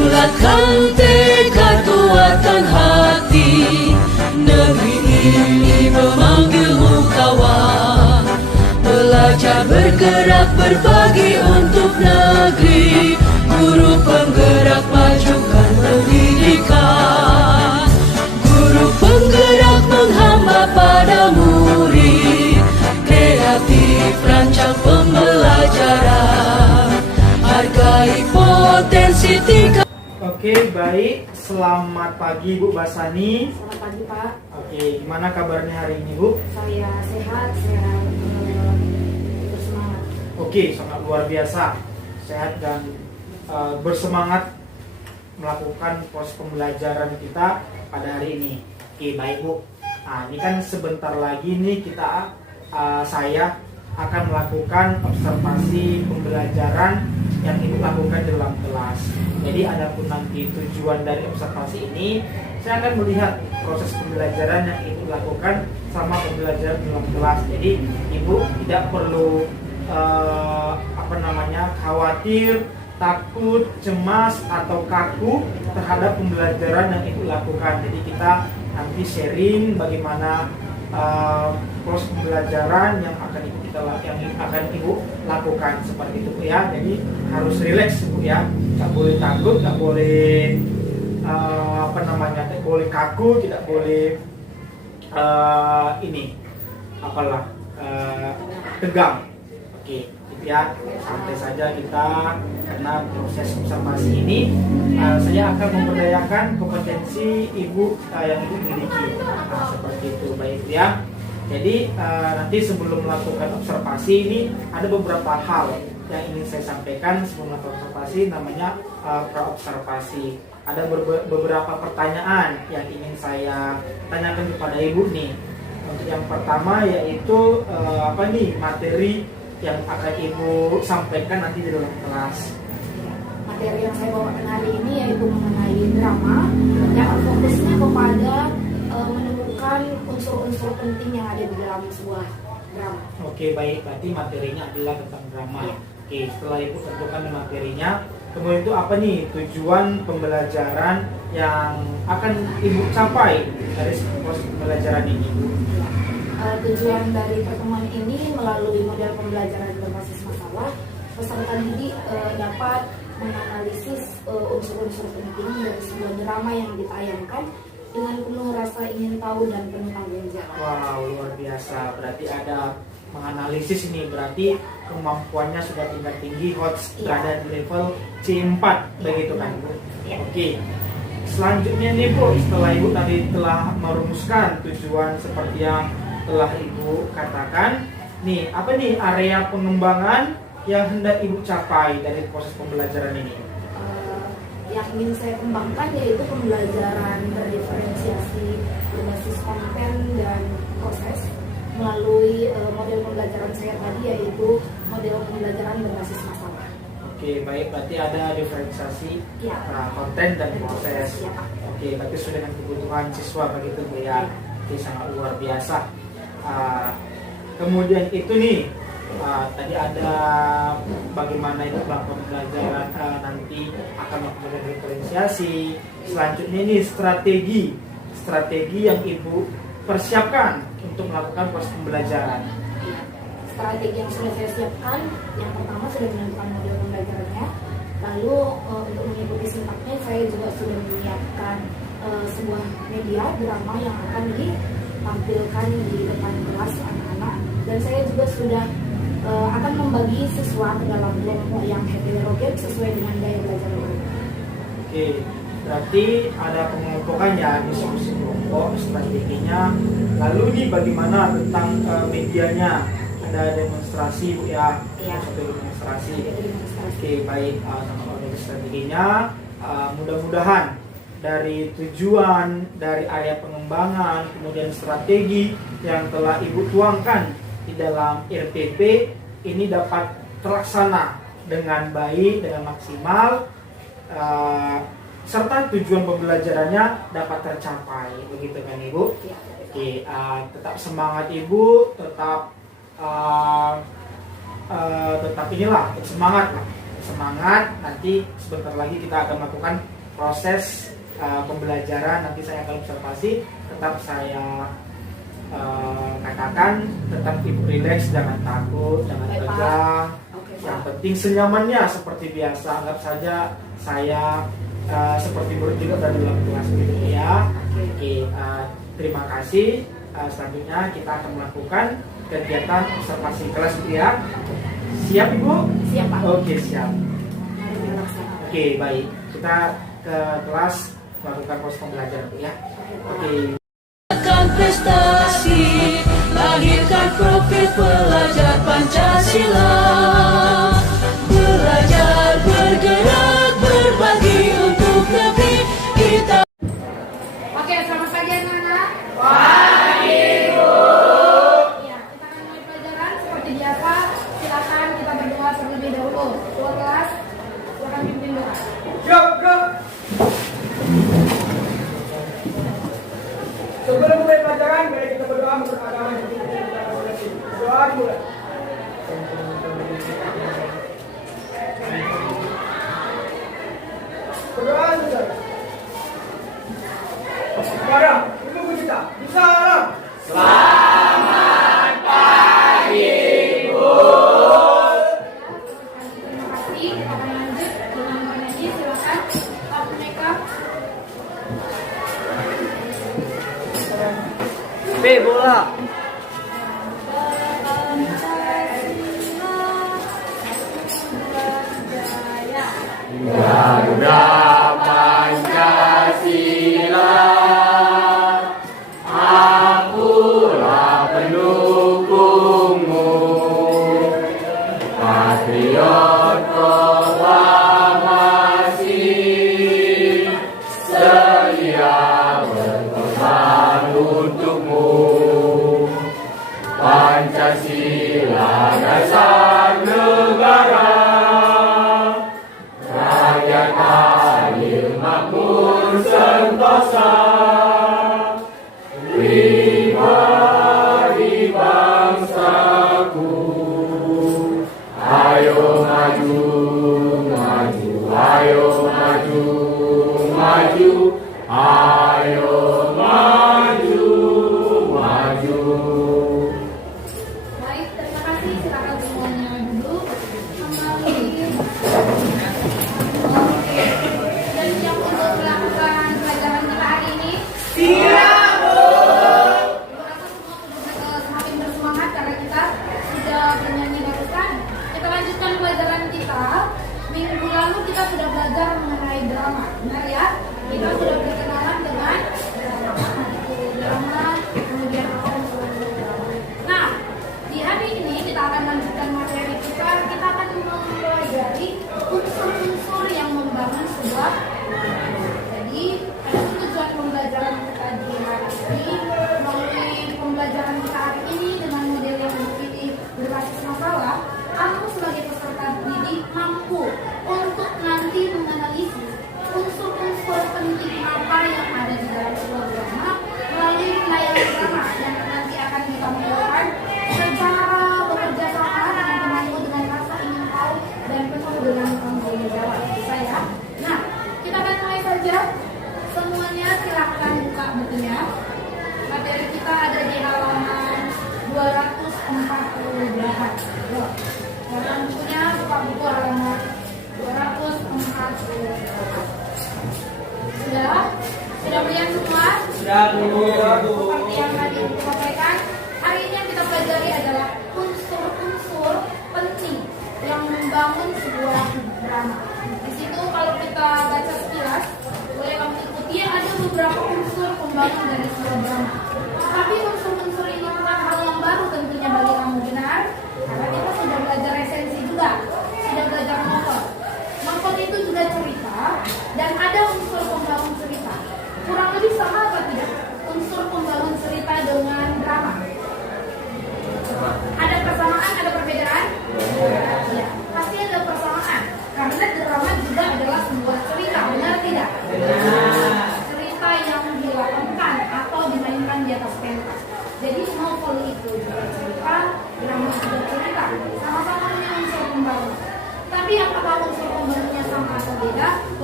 Bulatkan tekad, kuatkan hati, negeri ini memanggilmu kawan. Belajar bergerak berbagi untuk negeri, guru penggerak majukan pendidikan. Guru penggerak menghamba pada murid, kreatif rancang pembelajaran, hargai potensi tingkat. Oke, baik. Selamat pagi Bu Basani. Selamat pagi Pak. Oke, gimana kabarnya hari ini Bu? Saya sehat bersemangat. Oke, sangat luar biasa. Sehat dan bersemangat melakukan proses pembelajaran kita pada hari ini. Oke, baik Bu. Nah, ini kan sebentar lagi nih saya akan melakukan observasi pembelajaran yang Ibu lakukan di dalam kelas. Jadi adapun nanti tujuan dari observasi ini, saya akan melihat proses pembelajaran yang Ibu lakukan sama pembelajaran di dalam kelas. Jadi Ibu tidak perlu khawatir, takut, cemas atau kaku terhadap pembelajaran yang Ibu lakukan. Jadi kita nanti sharing bagaimana proses pembelajaran yang akan Ibu lakukan seperti itu ya. Jadi harus rileks Bu ya, nggak boleh takut, nggak boleh tidak boleh kaku, tidak boleh tegang. Oke, gitu ya, santai saja kita, karena proses observasi ini saya akan memberdayakan kompetensi Ibu yang Ibu miliki. Nah, seperti itu, baik ya. Jadi nanti sebelum melakukan observasi ini ada beberapa hal yang ingin saya sampaikan sebelum melakukan observasi, namanya pra-observasi. Ada beberapa pertanyaan yang ingin saya tanyakan kepada Ibu nih. Untuk yang pertama yaitu materi yang akan Ibu sampaikan nanti di dalam kelas. Materi yang saya bawakan hari ini yaitu mengenai drama, yang fokusnya kepada menemukan unsur-unsur penting yang ada di dalam sebuah drama. Oke, baik, berarti materinya adalah tentang drama. Ya. Oke, setelah Ibu tentukan materinya, kemudian itu apa nih tujuan pembelajaran yang akan Ibu capai dari proses pembelajaran ini? Tujuan dari pertemuan ini melalui model pembelajaran berbasis masalah, peserta didik dapat menganalisis unsur-unsur penting dari sebuah drama yang ditayangkan dengan penuh rasa ingin tahu dan penuh tanggung jawab. Wow, luar biasa. Berarti ada menganalisis ini, berarti kemampuannya sudah tingkat tinggi, berada di level C4, begitu kan Bu? Ya. Oke. Selanjutnya nih Bu, setelah Ibu tadi telah merumuskan tujuan seperti yang telah Ibu katakan, nih apa nih area pengembangan yang hendak Ibu capai dari proses pembelajaran ini? Yang ingin saya kembangkan yaitu pembelajaran berdiferensiasi berbasis konten dan proses melalui model pembelajaran saya tadi, yaitu model pembelajaran berbasis masalah. Oke, baik, berarti ada diferensiasi Ya. konten dan proses. Ya, Pak. Oke, berarti sesuai dengan kebutuhan siswa begitu Bu ya. Oke, sangat luar biasa. Kemudian itu nih, tadi ada bagaimana itu melakukan pembelajaran, nanti akan melakukan diferensiasi. Selanjutnya ini strategi yang Ibu persiapkan untuk melakukan proses pembelajaran. Strategi yang sudah saya siapkan, yang pertama sudah menentukan model pembelajarannya. Lalu untuk mengikuti sintaknya, saya juga sudah menyiapkan sebuah media drama yang akan ditampilkan di depan kelas anak-anak. Dan saya juga sudah akan membagi siswa ke dalam kelompok yang heterogen sesuai dengan gaya belajar mereka. Oke, berarti ada pengelompokan ya, diskusi kelompok, strateginya. Lalu ini bagaimana tentang medianya? Ada demonstrasi Bu ya? Satu demonstrasi. Oke, baik, sama strateginya. Mudah-mudahan dari tujuan, dari area pengembangan, kemudian strategi yang telah Ibu tuangkan di dalam RPP ini dapat terlaksana dengan baik, dengan maksimal, serta tujuan pembelajarannya dapat tercapai, begitu kan Ibu? Ya. Oke, tetap semangat Ibu, tetap inilah, tetap semangat lah. Semangat, nanti sebentar lagi kita akan melakukan proses pembelajaran, nanti saya akan observasi, tetap saya katakan, tetap Ibu rileks, jangan takut, jangan Baik, Pak. tegang. Oke, Yang Pak. penting senyamannya seperti biasa, anggap saja saya seperti murid juga dari dalam kelas gitu ya. Oke, terima kasih. Selanjutnya kita akan melakukan kegiatan observasi kelas ya. Siap Ibu? Siap, Pak. Oke, siap. Mari kita laksanakan. Oke, baik. Kita ke kelas melakukan proses pembelajaran Bu ya. Oke. Akan prestasi, lahirkan profil pelajar Pancasila. Belajar, bergerak, berbagi untuk negeri kita. Oke, selamat pagi anak-anak. Pagi, Bu. Ya, kita akan mulai pelajaran seperti biasa. Silakan kita berdoa terlebih dahulu. Ketua kelas, silakan pimpin doa. Sebelum mulai pelajaran, mari kita berdoa menurut agama yang kita doa dimulai. Berdoa sudah. Sekarang, ibu kita bisa. Terima kasih. Kita akan lanjut dengan menyanyi. Silakan, Pak Meka. B bola. Garuda Pancasila, akulah pendukungmu, patriot proklamasi, setia berkorban untukmu. Pancasila dasar negara, rakyat adil makmur sentosa, pribadi bangsaku. Ayo maju, maju, ayo maju, maju, ayo maju, maju. Baik, terima kasih. Silakan semuanya duduk. Kembali. Oke. Dan siap untuk melakukan pelajaran kita hari ini? Siap, Bu. Ibu rasa semua sudah semakin bersemangat karena kita sudah bernyanyi barusan. Kita lanjutkan pelajaran kita. Minggu lalu kita sudah belajar mengenai drama. Benar ya? Kita sudah berkenalan dengan drama, kemudian apa yang disebut drama. Nah, di hari ini kita akan lanjutkan materi kita. Kita akan mempelajari unsur-unsur yang membangun sebuah drama. Jadi, ada tujuan pembelajaran kita di hari ini. Melalui pembelajaran kita hari ini dengan model yang dipilih berbasis masalah, kamu sebagai peserta didik mampu untuk nanti menganalisis unsur-unsur penting apa yang ada di dalam sebuah drama melalui penayangan drama yang nanti akan kita melakukan secara bekerja sama dengan temanmu dengan rasa ingin tahu dan penuh dengan tanggung jawab. Bisa ya? Nah, kita akan mulai saja. Semuanya silakan buka bukunya. Materi kita ada di halaman 248. Dalam bukunya buka buku halaman 248. Sudah melihat semua? Sudah, Bu. Seperti yang tadi Ibu sampaikan, hari ini yang kita pelajari adalah unsur-unsur penting yang membangun sebuah drama. Di situ kalau kita baca sekilas, boleh kamu ikuti ada beberapa unsur pembangun dari sebuah drama. Tapi unsur-unsur ini bukan hal yang baru tentunya bagi kamu, benar? Karena kita sudah belajar esensi juga, sudah belajar novel. Novel itu juga cerita dan ada unsur pembangun cerita.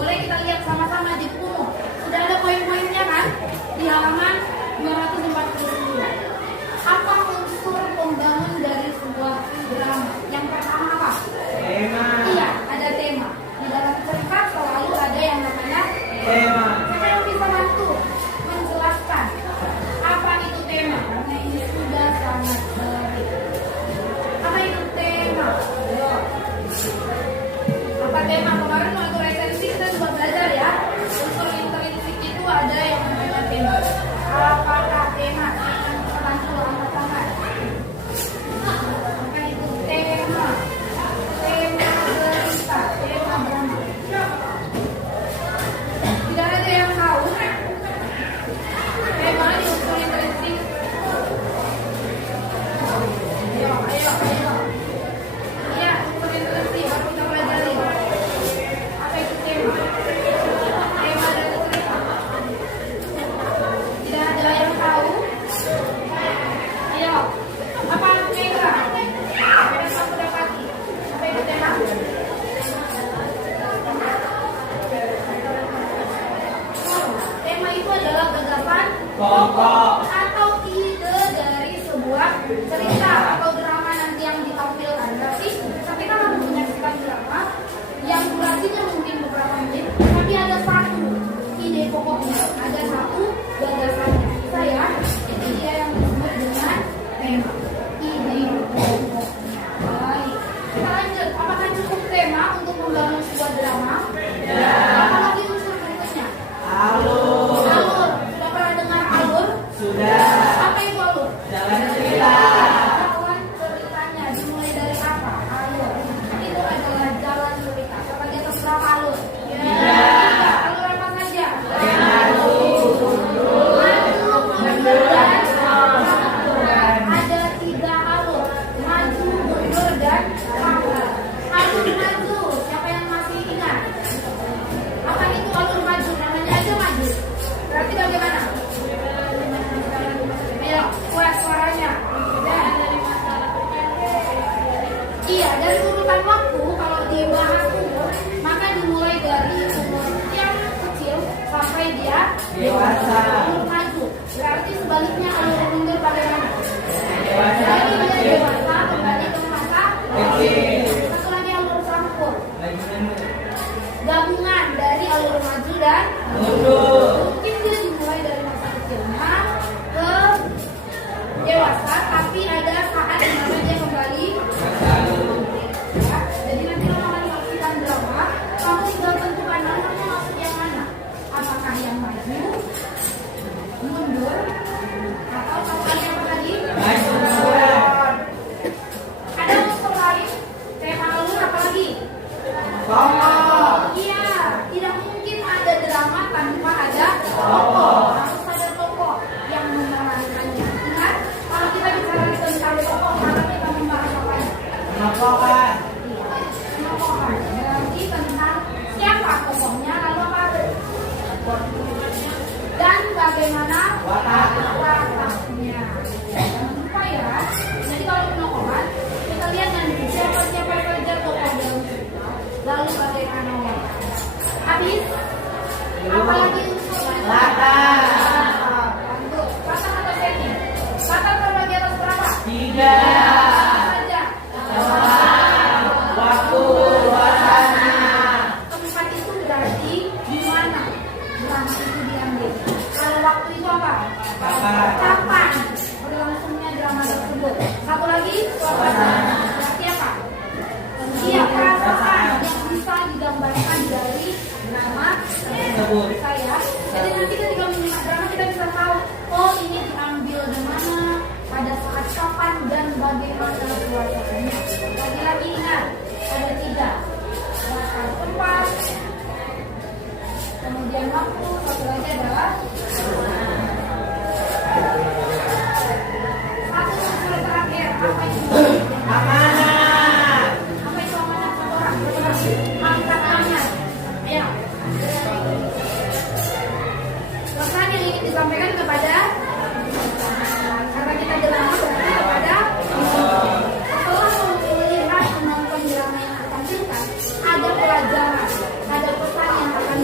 Boleh kita lihat sama-sama di buku. Sudah ada poin-poinnya kan? Di halaman 249. Apa unsur pembangun dari sebuah drama? Yang pertama apa? Tema. Iya, ada tema. Di dalam cerita selalu ada yang namanya Tema. Siapa yang bisa bantu menjelaskan apa itu tema? Karena ini sudah sangat sering. Apa itu tema? Ayo. Apa tema? Kemarin waktu resensi kita juga belajar ya. Unsur intrinsik itu ada yang namanya tema. Apakah tema? Bantu angkat tangan. Apa itu tema? Tema cerita, tema drama. Tidak ada yang tahu. Tema di unsur intrinsik. Ayo, ayo, ayo. Iya, unsur intrinsik baru kita pelajari. Apa itu tema? Tema dari cerita. Tidak ada yang tahu. Ayo, apa tema? Apa yang kamu dapati? Apa itu tema? Tema itu adalah gagasan Pokok. atau ide dari sebuah cerita atau drama nanti yang ditampilkan. Berarti ketika kamu menyaksikan drama yang durasinya mungkin beberapa menit, tapi ada satu ide pokoknya, ada satu gagasannya. Saya itu dia yang disebut dengan tema. Ide pokoknya. Baik. Kita lanjut. Apakah cukup tema untuk membangun sebuah drama? Apalagi unsur berikutnya? Alur. Alur. Sudah pernah dengar alur? Sudah. Apa itu alur? Jalan cerita. Jalan ceritanya dimulai dari apa? Alur. Itu adalah jalan cerita. Sebagai terserah alur. Alur apa saja? Mundur dan ada 3 alur. Maju, mundur dan kabur. Alur maju. Siapa yang masih ingat? Apa itu alur maju? Namanya aja maju. Berarti bagaimana? Ayo, kuat suaranya. Dan iya, dari urutan waktu kalau dibahas umur, maka dimulai dari umur yang kecil sampai dia Dewasa. Alur maju. Berarti sebaliknya alur mundur bagaimana? Dewasa. Jadi dia dewasa kembali ke masa Kecil. Satu lagi alur campur. Lagi mundur. Gabungan dari alur maju dan Mundur. mungkin dia dimulai dari masa kecilnya ke dewasa, tapi ada saat di mana dia kembali. Ya, jadi nanti kalau kamu saksikan drama, kamu tinggal tentukan namanya maksud yang mana. Apakah yang maju, mundur, atau satu lagi apa tadi? Maju. Ada unsur lain, tema alur apa lagi? Pokok. Iya, tidak mungkin ada drama tanpa ada tokoh. Harus ada tokoh yang memerankannya. Ingat, kalau kita bicara tentang tokoh, maka kita membahas apa ya? Penokohan. Iya, tokohan. Berarti tentang siapa tokohnya, lalu apa? Dan bagaimana wataknya. Jangan lupa ya. Jadi kalau penokohan, kita lihat nanti siapa-siapa saja tokoh dalam cerita. Lalu bagaimana wataknya. Habis, apalagi unsur lain? Latar. Lanjut, latar atau setting? Latar terbagi atas berapa? 3. Apa saja? Waktu. Suasana. Tempat itu berarti di mana drama itu diambil. Kalau waktu itu apa? Kapan berlangsungnya drama tersebut? Satu lagi, suasana. Berarti apa? Iya, perasaan yang bisa digambarkan dari drama Tersebut. saya. Jadi nanti ketika menyimak drama kita bisa tahu, oh ini diambil di mana, pada saat kapan dan bagaimana suasananya. Lagi-lagi ingat, ada 3. Latar tempat, kemudian waktu, satu lagi adalah satu unsur terakhir. Apa itu? Amanah. Apa itu amanah? Satu orang. Angkat tangan. Ayo. Pesan yang ingin disampaikan kepada karena kita drama berarti kepada setelah melihat menonton drama yang ditampilkan, ada pelajaran, ada pesan yang akan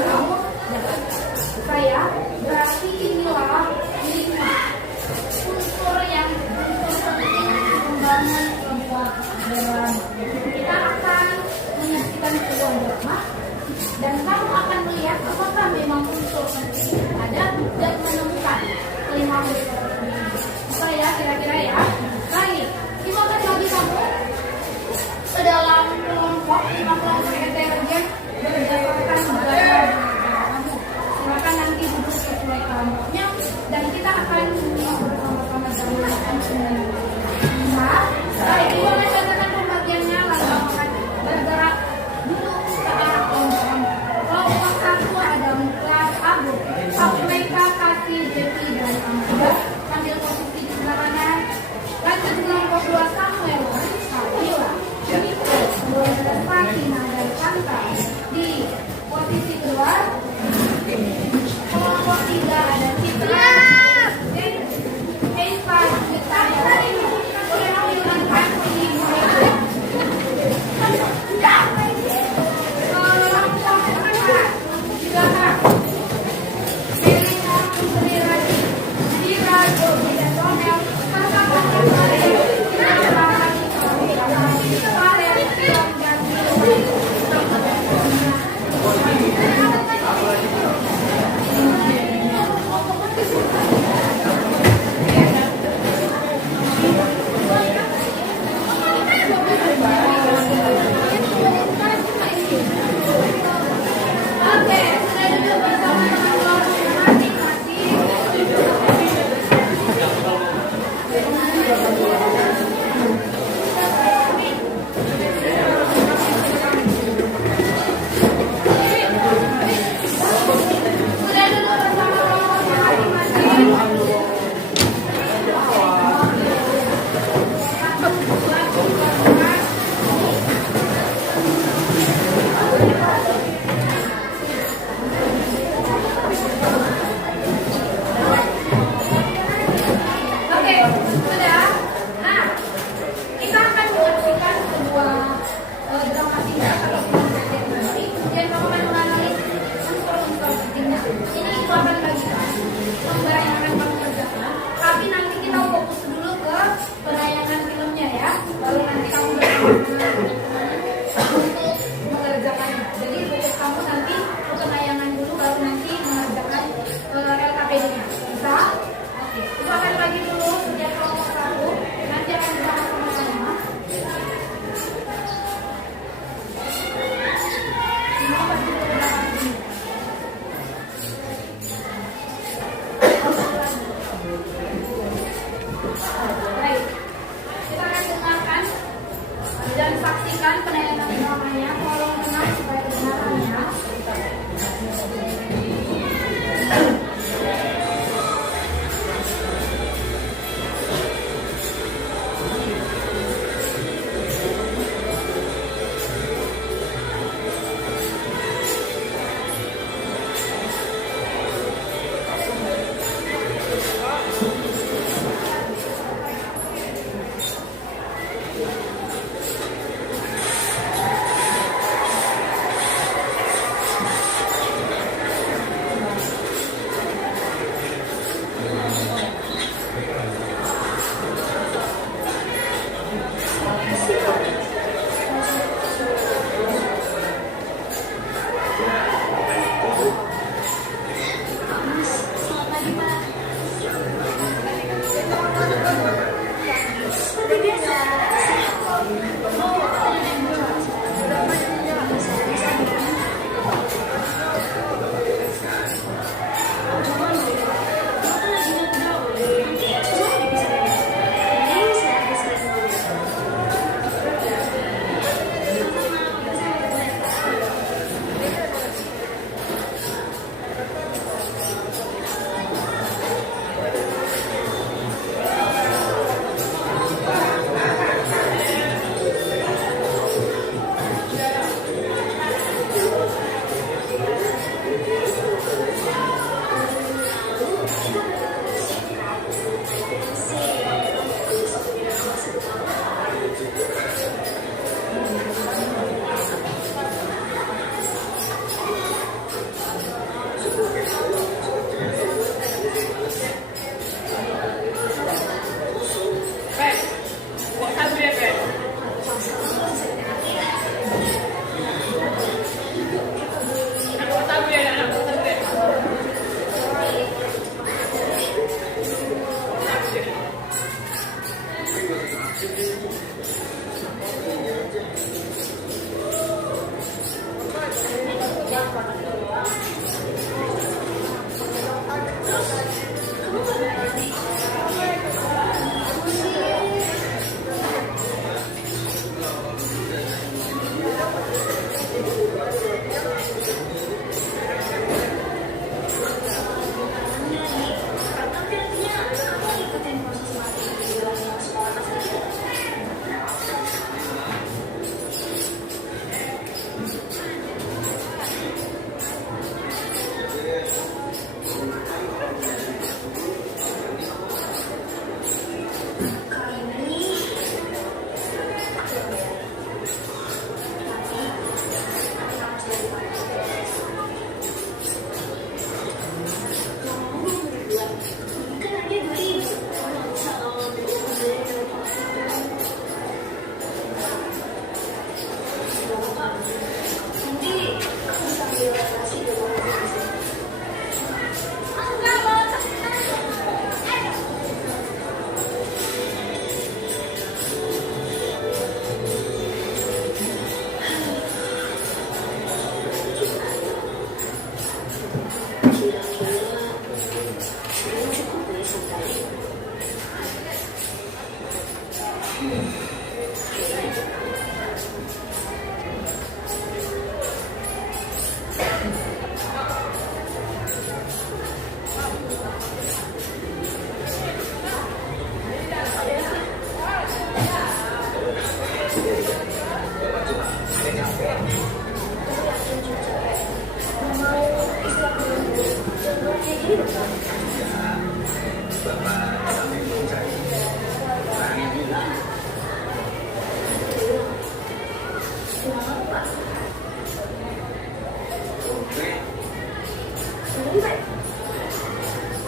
tadi, Pak?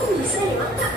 Kok bisa ya, Pak?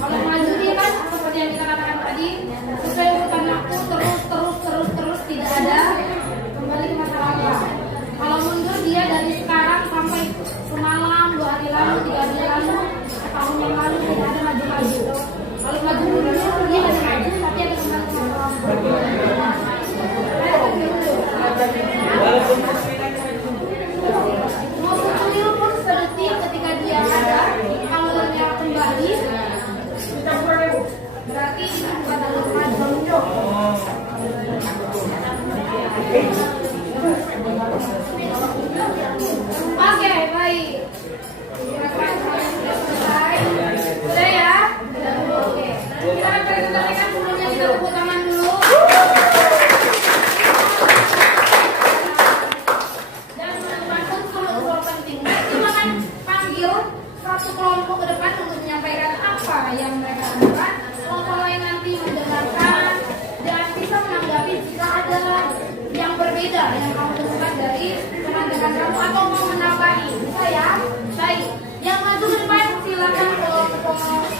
Kalau maju dia kan seperti yang kita katakan tadi, sesuai urutan waktu terus tidak ada kembali ke masa lalu. Kalau mundur dia dari sekarang sampai semalam, 2 hari lalu, 3 hari lalu, tahun yang lalu tidak ada maju-maju. Kalau maju mundur dia ada maju tapi ada kembali ke masa lalu. Mau kecil pun sedetik ketika dia ada, kalau dia kembali berarti itu bukan dalam maju. Oke, baik. Kira-kira sudah selesai. Sudah ya? Oke. Kita akan presentasikan sebelumnya kita tepuk tangan dulu. Dan teman-teman unsur-unsur penting. Kita akan panggil satu kelompok ke depan untuk menyampaikan apa yang mereka lakukan. Kelompok lain nanti mendengarkan dan bisa menanggapi jika ada yang berbeda yang kamu temukan dari teman-teman kamu atau mau menambahi. Bisa ya? Baik. Yang maju ke depan silakan kelompok 1.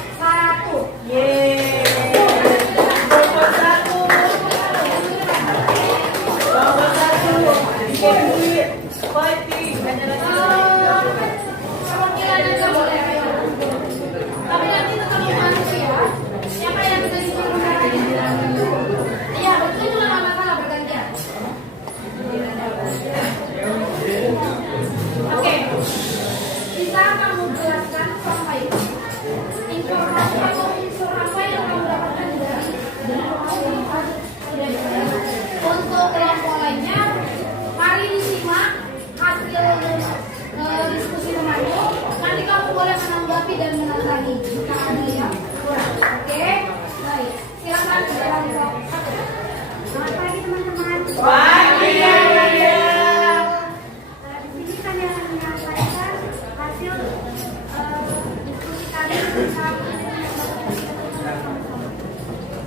Perwakilannya nggak boleh, ayo. Tapi nanti tetap membantu ya. Siapa yang bisa diperkenalkan? Iya, betul juga nggak masalah bergantian. Oke, bisa kamu jelaskan sampai informasi atau unsur apa yang kamu dapatkan dari untuk kelompok lainnya, mari disimak hasil diskusi temanmu. Nanti kamu boleh menanggapi dan menanggapi jika ada yang kurang. Oke, baik. Silakan jalan kelompok 1. Selamat pagi teman-teman. Pagi. Di sini kami akan menyampaikan hasil diskusi kami bersama.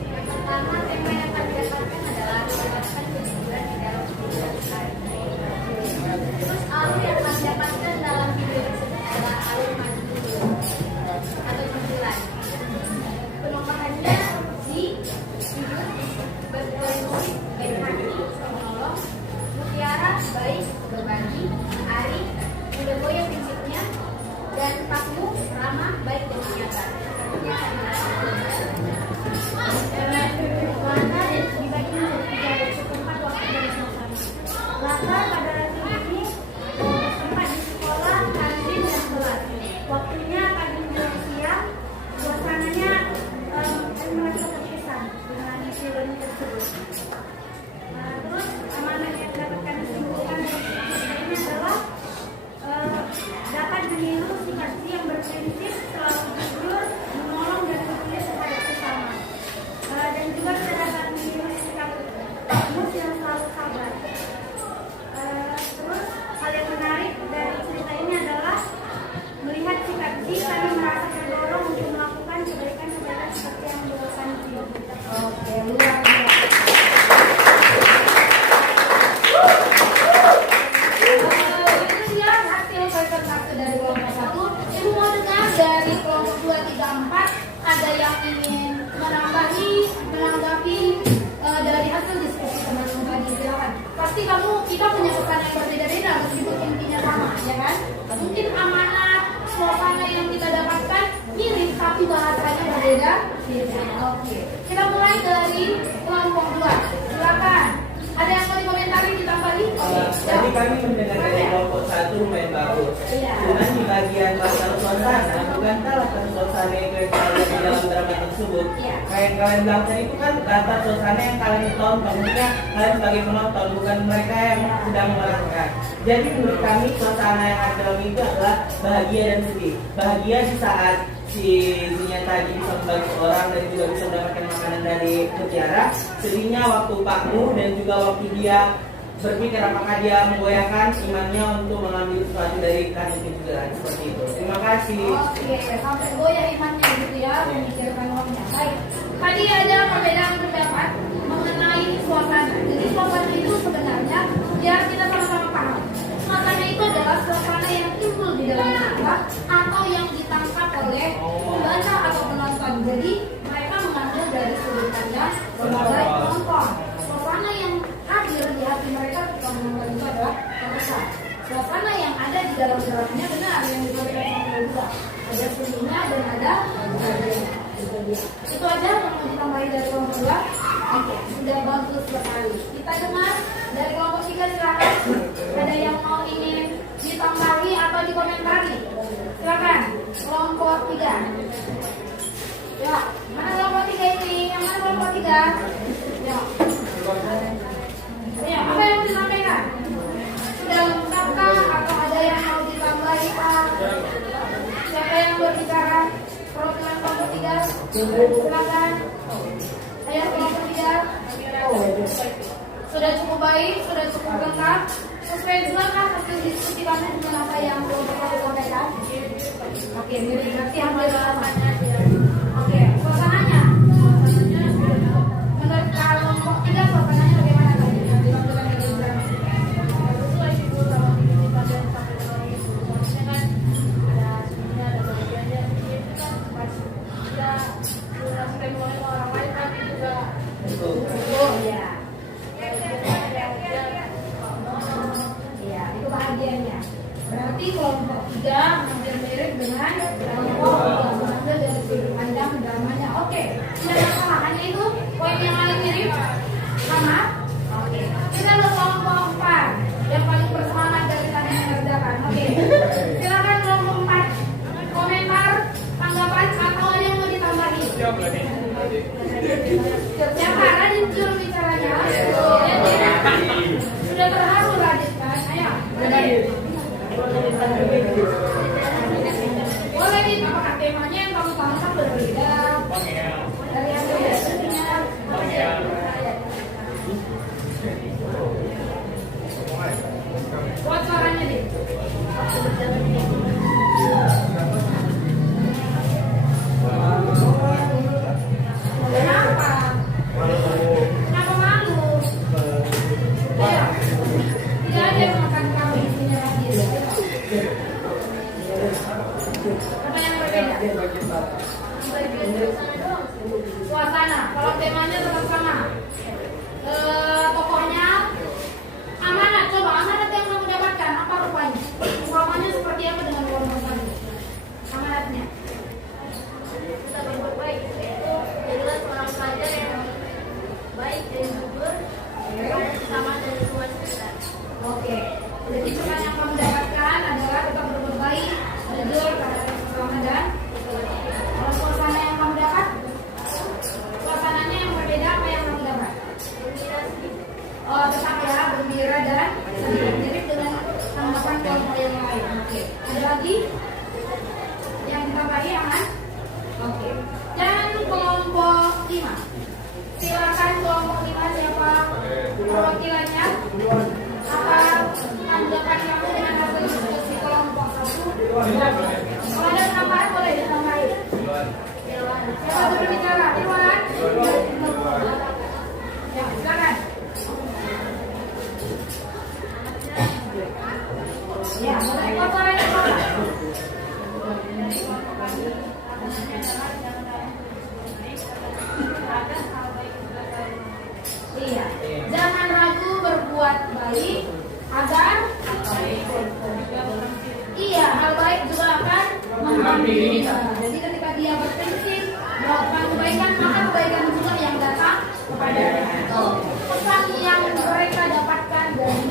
Yang pertama, tema yang kami dapatkan adalah mendapatkan kejujuran di dalam kehidupan sehari-hari. Terus alur yang kami dapatkan dalam video tersebut adalah alur maju atau kejujuran. Penombakannya di hidup, berpotensi, baik hati, menolong, mutiara, baik, berbagi, ari, muda boya prinsipnya, dan takmu, ramah, baik, dan nyata. Langkah dan dibagi menjadi 3 tempat waktu dan suasana. Langkah pada hari ini tempat di sekolah, kantin, dan kelas. Waktunya pagi menjelang siang. Suasananya masih terkesan dengan film tersebut. Terus amanah yang dapatkan disimpulkan dari ini adalah dapat meniru sikap yang berprinsip, selalu jujur, menolong dan peduli terhadap sesama. Dan juga kita dapat meniru sikap mus yang selalu sabar. Terus hal yang menarik dari cerita ini adalah melihat sikap Ji, kami merasa terdorong untuk melakukan kebaikan-kebaikan seperti yang dilakukan Ji. Oke, luar biasa. Itu dia hasil presentasi dari kelompok 1. Ibu mau dengar dari kelompok 2, 3, 4 ada yang ingin menambahi, menanggapi dari hasil diskusi teman-teman tadi. Silakan. Pasti kita punya kesan yang berbeda-beda meskipun intinya sama, ya kan? Mungkin amanah, suasana yang kita dapatkan mirip tapi bahasanya berbeda. Oke. Kita mulai dari kelompok 2. Silakan. Ada yang mau dikomentari ditambahi? Jadi kami mendengar dari kelompok 1 lumayan bagus. Cuman di bagian pasal suasana, bukan salah satu suasana yang kalian di dalam drama tersebut. Kayak yang kalian bilang tadi itu kan latar suasana yang kalian tonton, maksudnya kalian sebagai penonton, bukan mereka yang sedang melakukan. Jadi menurut kami suasana yang ada dalam itu adalah bahagia dan sedih. Bahagia di saat si ibunya tadi bisa membantu orang dan juga bisa mendapatkan makanan dari mutiara, sedihnya waktu Pak Nuh dan juga waktu dia berpikir apakah dia menggoyahkan imannya untuk mengambil sesuatu dari ikan itu juga seperti itu. Terima kasih. Oke, sampai goyah imannya gitu ya, memikirkan uangnya. Baik, tadi ada perbedaan pendapat mengenai suasana. Jadi suasana itu sebenarnya biar kita sama-sama paham. Suasana itu adalah suasana yang timbul di dalam kita atau yang ditangkap oleh pembaca atau penonton. Jadi mereka mengambil dari sudut pandang sebagai penonton. Suasana yang hadir di hati mereka ketika menonton itu adalah pemirsa. Suasana yang ada di dalam drama-nya benar yang disampaikan sama juga. Ada seninya dan ada bagiannya. Itu aja yang mau ditambahin dari kelompok 2. Oke, sudah bagus sekali. Kita dengar dari kelompok 3 silakan. Ada yang mau ingin ditambahi atau dikomentari? Silakan. Kelompok 3. Ya, mana kelompok 3 ini? Yang mana kelompok 3? Ya. Ya, apa yang mau disampaikan? Sudah lengkapkah atau ada yang mau ditambahi Pak? Siapa yang berbicara? Perwakilan kelompok 3. Silakan. Ayo kelompok 3. Sudah cukup baik, sudah cukup lengkap. Sesuai juga kan hasil diskusi kami dengan apa yang kelompok kami sampaikan? Oke, berarti hampir sama. Oke, suasananya. Menurut kelompok 3 suasananya bagaimana tadi? Oh ya. Ya, itu bahagiannya. Berarti kelompok 3 hampir mirip dengan kelompok yang mengambil dari sudut pandang dramanya. Oke, tidak masalah. Hanya itu poin yang paling mirip. Sama. Oke. Kita ke kelompok 4 yang paling bersemangat dari tadi mengerjakan. Oke. Silakan kelompok 4 komentar, tanggapan atau ada yang mau ditambahi. Siapa Radit juru bicaranya? Sudah terharu Radit kan? Ayo, Radit. Boleh nih, apakah temanya yang kamu tangkap berbeda dari yang biasanya? Buat suaranya deh. Kenapa? Kenapa malu? Ayo. Tidak ada yang makan kamu di sini lagi. Apa yang berbeda? Suasana. Kalau temanya tetap sama. Tokohnya amanat. Coba amanat yang kamu dapatkan apa rupanya? Umpamanya seperti apa dengan kelompok tadi? Amanatnya. Kita berbuat baik, yaitu jadilah seorang pelajar yang baik dan jujur kepada sesama dan lingkungan sekitar. Oke, jadi pesan yang kamu dapatkan adalah tetap berbuat baik, jujur terhadap sesama dan kalau suasana yang kamu dapat, suasananya yang berbeda apa yang kamu dapat? Oh, tetap ya gembira dan sedikit mirip dengan tanggapan kelompok yang lain. Oke, ada lagi yang ditambahi aman? Oke, dan kelompok 5. Silakan kelompok 5 siapa perwakilannya? Apa tanggapan kamu dengan hasil diskusi kelompok 1? Kalau ada tambahan boleh ditambahin. Siapa berbicara? Irwan? Ya, silakan. Ya, boleh kotoran apa? Iya, jangan ragu berbuat baik agar iya hal baik juga akan menghampiri dia. Jadi ketika dia berprinsip melakukan kebaikan maka kebaikan juga yang datang kepadanya. Itu pesan yang mereka dapatkan dari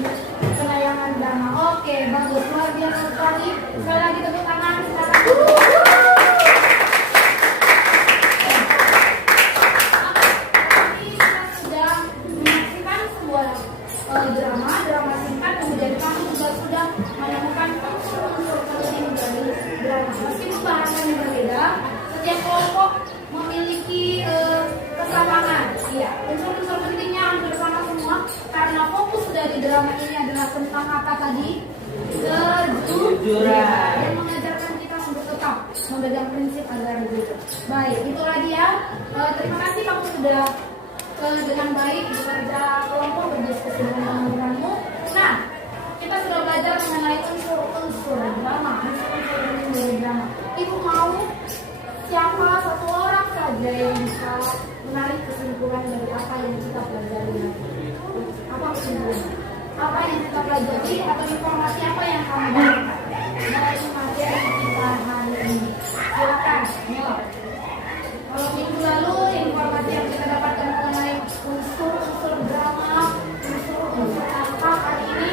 penayangan drama. Oke, bagus, luar biasa sekali. Sekali lagi tepuk tangan. Silakan. Drama singkat, kemudian kamu juga sudah menemukan unsur-unsur penting dari drama. Meskipun bahasanya berbeda, setiap kelompok memiliki kesamaan. Iya, unsur-unsur pentingnya hampir sama semua karena fokus dari drama ini adalah tentang apa tadi? Kejujuran dan mengajarkan kita untuk tetap memegang prinsip agar jujur. Baik, itulah dia. Terima kasih kamu sudah dengan baik bekerja kelompok berdiskusi dengan teman-temanmu. Nah, kita sudah belajar mengenai unsur-unsur drama, unsur-unsur drama. Ibu mau siapa satu orang saja yang bisa menarik kesimpulan dari apa yang kita pelajari nanti? Apa kesimpulan? Apa yang kita pelajari atau informasi apa yang kamu dapatkan dari materi kita hari ini? Silakan, Mila. Kalau minggu lalu informasi yang kita dapatkan mengenai unsur-unsur drama, unsur-unsur apa hari ini,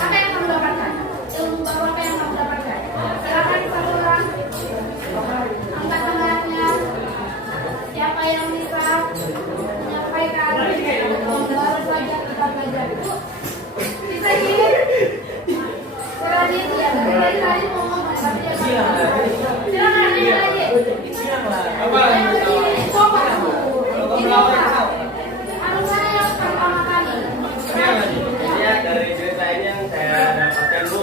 apa yang kamu dapatkan? Ilmu baru apa yang kamu dapatkan? Silakan satu orang angkat tangannya. Siapa yang bisa menyampaikan ilmu baru saja kita pelajari? Bisa gini? Silakan ya, dari tadi mau ngomong tapi dia silakan yang lagi. Apa? Coba harus saya yang pertama kali. Ya, dari cerita ini yang saya dapatkan Bu,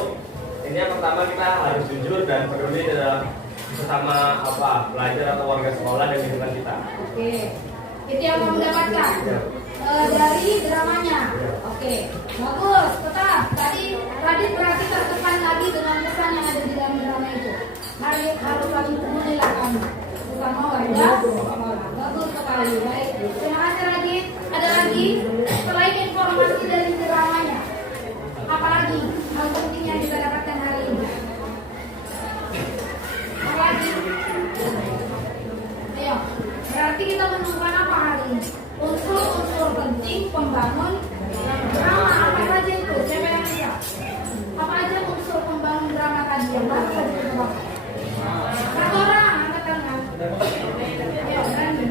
ini yang pertama kita harus jujur dan peduli dalam sesama pelajar atau warga sekolah dan lingkungan kita. Oke, itu yang kamu dapatkan dari dramanya. Oke, bagus. Tetap tadi berarti tertekan lagi dengan pesan yang ada di dalam drama itu. Harus saling peduli lah kamu sama warga sekolah. Bagus sekali. Baik, terima kasih lagi. Ada lagi selain informasi dari dramanya, apalagi hal penting yang kita dapatkan hari ini? Apalagi? Ayo, berarti kita menemukan apa hari ini? Unsur-unsur penting pembangun drama. Apa saja itu? Siapa yang bisa? Apa aja unsur pembangun drama tadi yang baru saja kita bahas? Satu orang angkat tangan. Ayo, berani.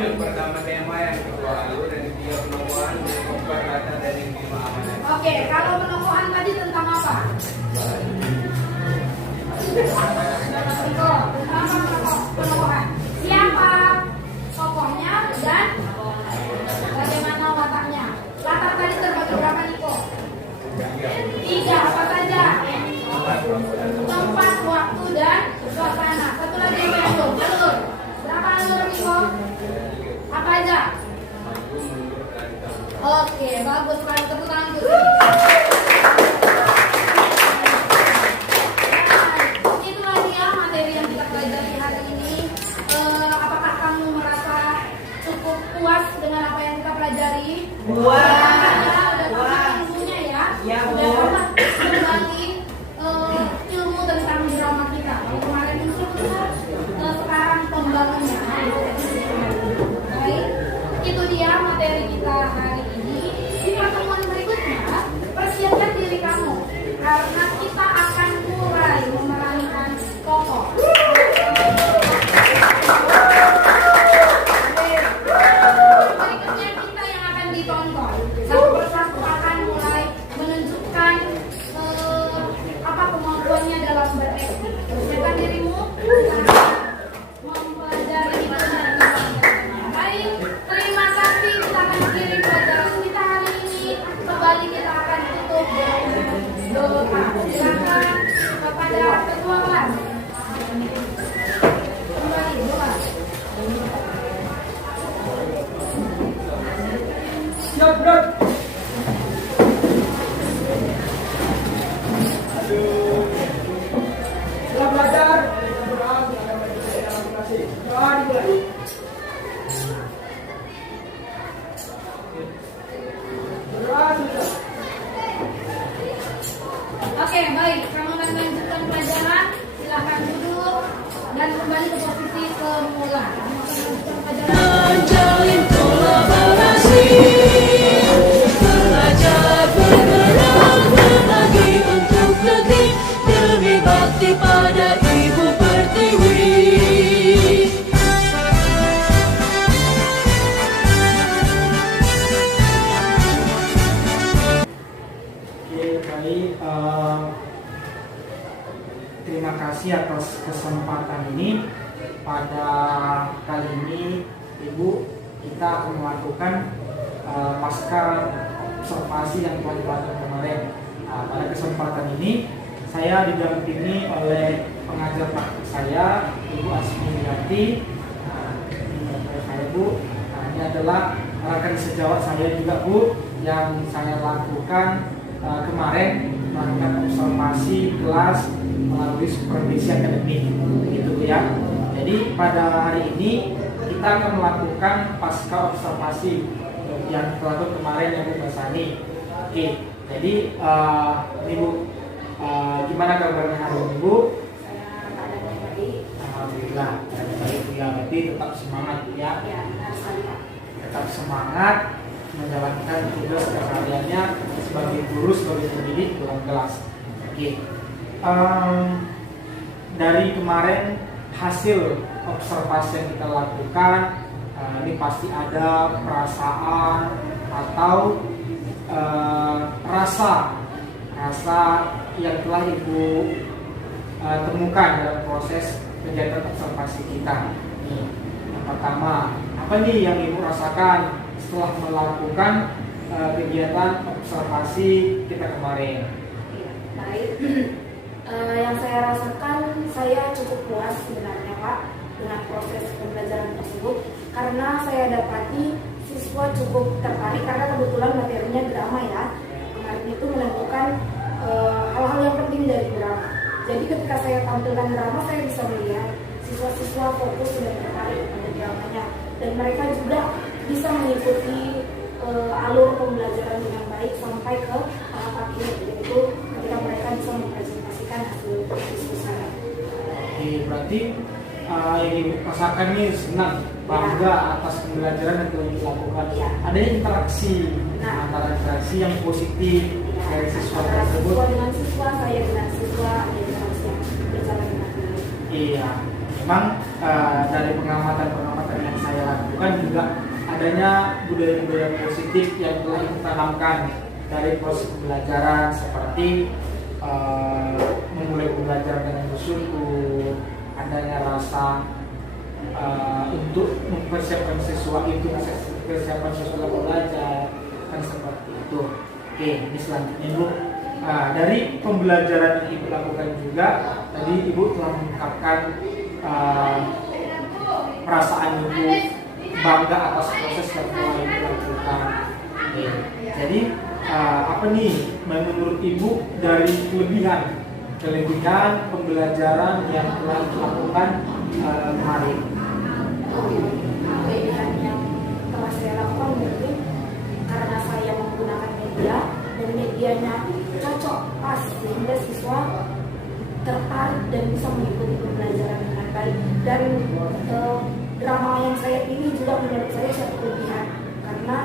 Yang pertama tema, yang kedua alur, yang ketiga penokohan, yang keempat kata, dan yang kelima amanat. Oke, kalau penokohan tadi tentang apa? Penokohan. Siapa tokohnya dan bagaimana wataknya? Latar tadi terbagi berapa Niko? 3, apa saja? Tempat, waktu, dan suasana. Satu lagi apa yang belum? Alur. Berapa alur Niko? Apa aja? Oke, bagus sekali. Tepuk tangan dulu. Itulah dia materi yang kita pelajari hari ini. Apakah kamu merasa cukup puas dengan apa yang kita pelajari? Udah paham ilmunya ya? Udah pernah berbagi ilmu tentang drama kita. Kalau kemarin unsur-unsur, sekarang pembangunnya. Baik, itu dia materi kita hari ini. Di pertemuan berikutnya, persiapkan diri kamu karena kita akan mulai memerankan tokoh. Berikutnya kita yang akan ditonton. Satu persatu akan mulai menunjukkan apa kemampuannya dalam berakting. Persiapkan dirimu karena mempelajari itu nanti. Baik, terima kasih. Kita akan kirim pelajaran kita hari ini. Kembali kita akan tutup dengan doa. Silakan kepada ketua kelas. Kembali doa. Siap, Bro. Setelah belajar, doa dimulai. Oke, baik. Kamu akan melanjutkan pelajaran. Silakan duduk dan kembali ke posisi semula. Kamu akan melanjutkan pelajaran. Menjalin kolaborasi, belajar bergerak berbagi untuk negeri demi bakti pada Ibu Pertiwi. kali ini Ibu kita akan melakukan pasca observasi yang telah dilakukan kemarin. Pada kesempatan ini saya didampingi oleh pengajar praktik saya, Ibu Asmiati. Saya Bu, ini adalah rekan sejawat saya juga Bu, yang saya lakukan kemarin melakukan observasi kelas melalui supervisi akademik, begitu Bu ya. Jadi pada hari ini kita akan melakukan pasca observasi yang terlalu kemarin yang Bu Basani. Oke, jadi ini Bu, gimana kabarnya hari ini Bu? Saya keadaannya baik. Alhamdulillah, baik ya, berarti tetap semangat ya. Ya, benar sekali Pak. Tetap semangat menjalankan tugas kesehariannya sebagai guru, sebagai pendidik dalam kelas. Oke, dari kemarin hasil observasi yang kita lakukan, ini pasti ada perasaan atau rasa yang telah Ibu temukan dalam proses kegiatan observasi kita. Yang pertama, apa nih yang Ibu rasakan setelah melakukan kegiatan observasi kita kemarin? Ya, baik. Yang saya rasakan, saya cukup puas sebenarnya Pak dengan proses pembelajaran tersebut, karena saya dapati siswa cukup tertarik karena kebetulan materinya drama ya. Kemarin itu menentukan hal-hal yang penting dari drama. Jadi ketika saya tampilkan drama, saya bisa melihat siswa-siswa fokus dan tertarik pada dramanya, dan mereka juga bisa mengikuti alur pembelajaran dengan baik sampai ke tahap akhir, yaitu ketika mereka bisa mempresentasikan hasil diskusi. Oke, berarti yang Ibu rasakan ini senang, bangga atas pembelajaran yang telah dilakukan. Ya. Adanya interaksi, antara interaksi yang positif dari siswa tersebut. Siswa dengan siswa, saya dengan siswa, ada interaksi yang berjalan dengan baik. Iya, memang dari pengamatan yang saya lakukan juga adanya budaya-budaya positif yang telah ditanamkan dari proses pembelajaran, seperti memulai pembelajaran dengan bersyukur, adanya rasa untuk mempersiapkan siswa itu, persiapan siswa belajar, kan seperti itu. Oke, ini selanjutnya Bu. Dari pembelajaran yang Ibu lakukan juga, tadi Ibu telah mengungkapkan perasaan Ibu bangga atas proses yang telah Ibu lakukan. Oke. Jadi apa nih menurut Ibu dari kelebihan pembelajaran yang telah dilakukan kemarin? Kelebihan yang telah saya lakukan mungkin karena saya menggunakan media dan medianya cocok pas, sehingga siswa tertarik dan bisa mengikuti pembelajaran dengan baik. Dan drama yang saya pilih juga menurut saya satu kelebihan, karena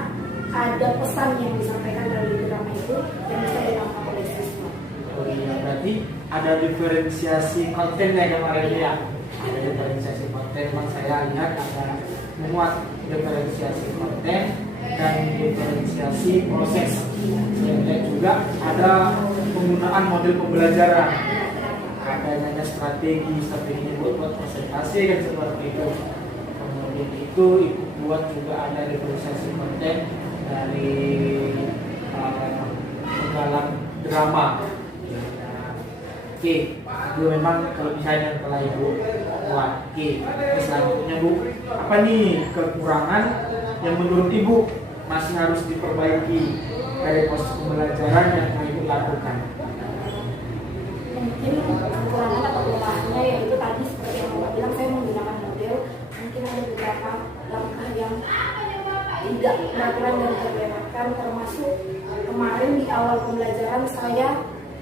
ada pesan yang disampaikan dari drama itu yang bisa ditangkap oleh siswa. Oh iya, berarti ada diferensiasi konten ya kemarin ya. Ada diferensiasi konten, memang saya lihat ada memuat diferensiasi konten dan diferensiasi proses. Saya lihat juga ada penggunaan model pembelajaran, adanya strategi buat presentasi kan seperti itu. Kemudian itu buat juga ada diferensiasi konten dari penggalan drama. Oke, itu memang kelebihan yang telah Ibu buat. Oke, selanjutnya Bu, apa nih kekurangan yang menurut Ibu masih harus diperbaiki dari proses pembelajaran yang telah Ibu lakukan? Mungkin kekurangan atau kelemahannya yaitu tadi seperti yang Bapak bilang, saya menggunakan model, mungkin ada beberapa langkah yang tidak peraturan dan terlewatkan, termasuk kemarin di awal pembelajaran saya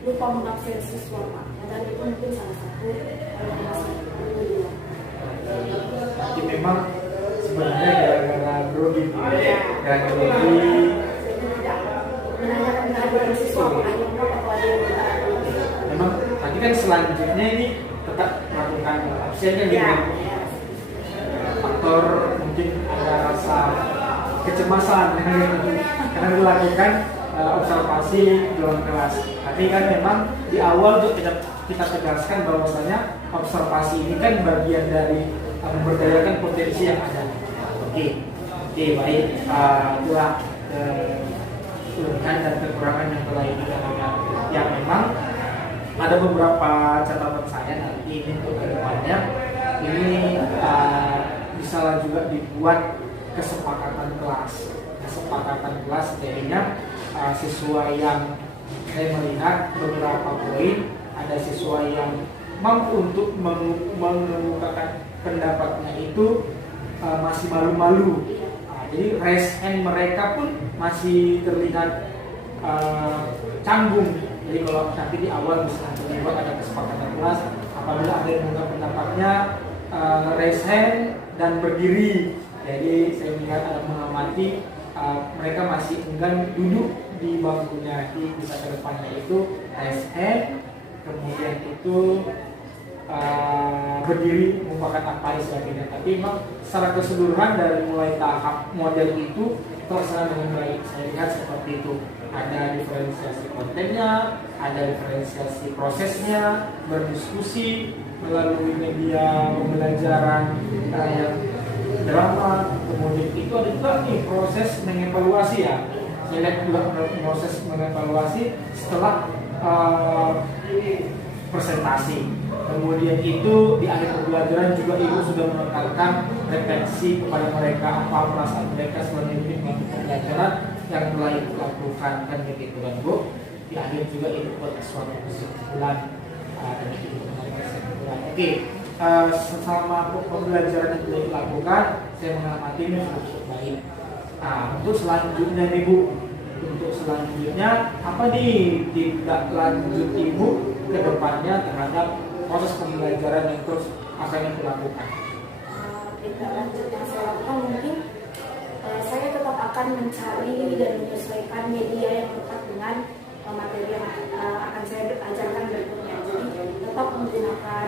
lupa mengabsen siswa Pak, dan itu mungkin salah satu yang masih perlu dilakukan. Jadi memang sebenarnya gara-gara grogi, gara-gara grogi. Jadi tidak menanyakan kehadiran siswa apakah yang lengkap atau ada yang tidak. Memang tadi kan selanjutnya ini tetap melakukan absen kan Ya, gitu. Faktor mungkin ada rasa kecemasan karena dilakukan observasi dalam kelas. Tapi kan memang di awal tuh kita tegaskan bahwasanya observasi ini kan bagian dari memberdayakan potensi yang ada. Oke, baik. Itulah kelebihan dan kekurangan yang telah dikatakan. Yang memang ada beberapa catatan saya nanti ini untuk kedepannya. Ini bisa juga dibuat kesepakatan kelas jadinya siswa yang saya melihat beberapa poin, ada siswa yang mampu untuk mengemukakan pendapatnya itu masih malu-malu. Jadi raise hand mereka pun masih terlihat canggung. Jadi kalau nanti di awal misalnya terlibat ada kesepakatan kelas, apabila ada yang mengungkap pendapatnya raise hand dan berdiri. Jadi saya melihat ada mengamati mereka masih enggan duduk di bangkunya. Jadi bisa ke depannya itu raise hand, kemudian itu berdiri merupakan apa sebagainya. Tapi memang secara keseluruhan dari mulai tahap model itu terlaksana dengan baik. Saya lihat seperti itu. Ada diferensiasi kontennya, ada diferensiasi prosesnya, berdiskusi melalui media pembelajaran kayak drama. Kemudian itu ada juga nih proses mengevaluasi ya. Saya lihat juga proses mengevaluasi setelah presentasi. Kemudian itu di akhir pembelajaran juga ibu sudah menekankan refleksi kepada mereka apa perasaan mereka setelah mengikuti pembelajaran yang telah ibu lakukan kan begitu kan bu. Di akhir juga ibu buat suatu kesimpulan dan ibu menarik kesimpulan. Oke, selama pembelajaran yang telah dilakukan saya mengamati ini cukup baik. Untuk selanjutnya nih bu, apa nih tidak lanjut ibu ke depannya terhadap proses pembelajaran yang terus akan dilakukan? Tidak lanjut yang saya lakukan mungkin saya tetap akan mencari dan menyesuaikan media yang tepat dengan materi yang akan saya ajarkan berikutnya. Jadi tetap menggunakan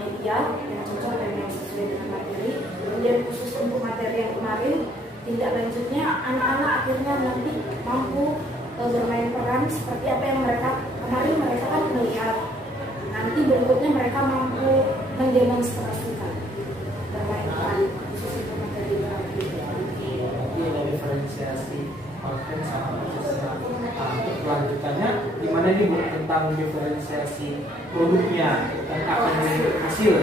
media yang cocok dan yang sesuai dengan materi. Kemudian khusus untuk materi yang kemarin, tindak lanjutnya anak-anak akhirnya nanti mampu bermain peran seperti apa yang kemarin mereka kan melihat. Nanti berikutnya mereka mampu mendemonstrasikan bermain peran khusus untuk materi berarti. Ini ada diferensiasi konten sama prosesnya. Kelanjutannya gimana nih bu tentang diferensiasi produknya dan akan hasil?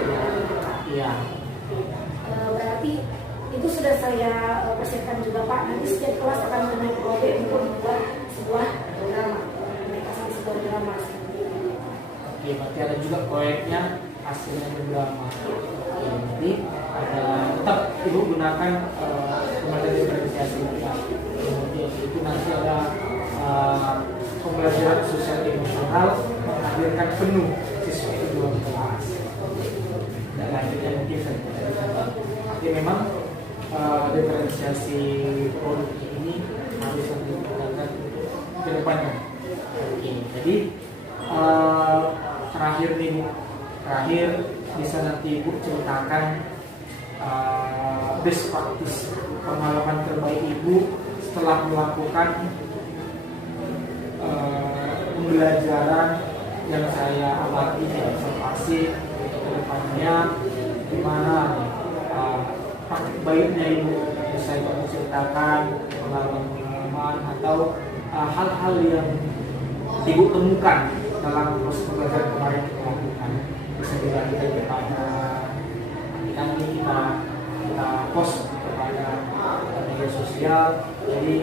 Iya. Berarti itu sudah saya persiapkan juga Pak. Nanti setiap kelas akan mempunyai proyek untuk membuat sebuah drama, pementasan sebuah drama. Oke, berarti ada juga proyeknya hasilnya drama. Oke, jadi ada tetap ibu gunakan pembelajaran diferensiasi. Kemudian itu nanti ada pembelajaran sosial emosional menghadirkan penuh siswa itu dalam kelas. Dan lanjutnya mungkin tapi memang diferensiasi produk ini harus digunakan ke depannya. Oke, jadi terakhir nih bu, bisa nanti ibu ceritakan best practice pengalaman terbaik ibu setelah melakukan pembelajaran yang saya amati observasi ke depannya gimana baiknya ibu bisa menceritakan pengalaman atau hal-hal yang ibu temukan dalam proses pembelajaran kemarin kita lakukan. Bisa dibagikan kepada nanti kita post kepada media sosial. Jadi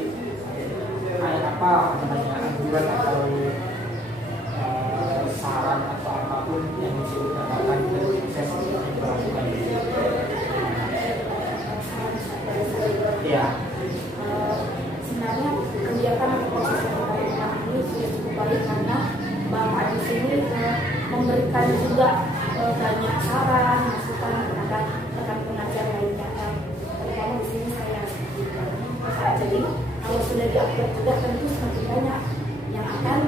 apa namanya anjuran atau saran atau apapun yang bisa dikatakan dari proses yang dilakukan. Ya. Sebenarnya kegiatan atau proses yang kita lakukan ini sudah cukup baik karena Bapak di sini memberikan juga banyak saran, masukan kepada rekan pengajar lainnya. Terutama di sini saya. Jadi kalau sudah diupload juga tentu semakin banyak yang akan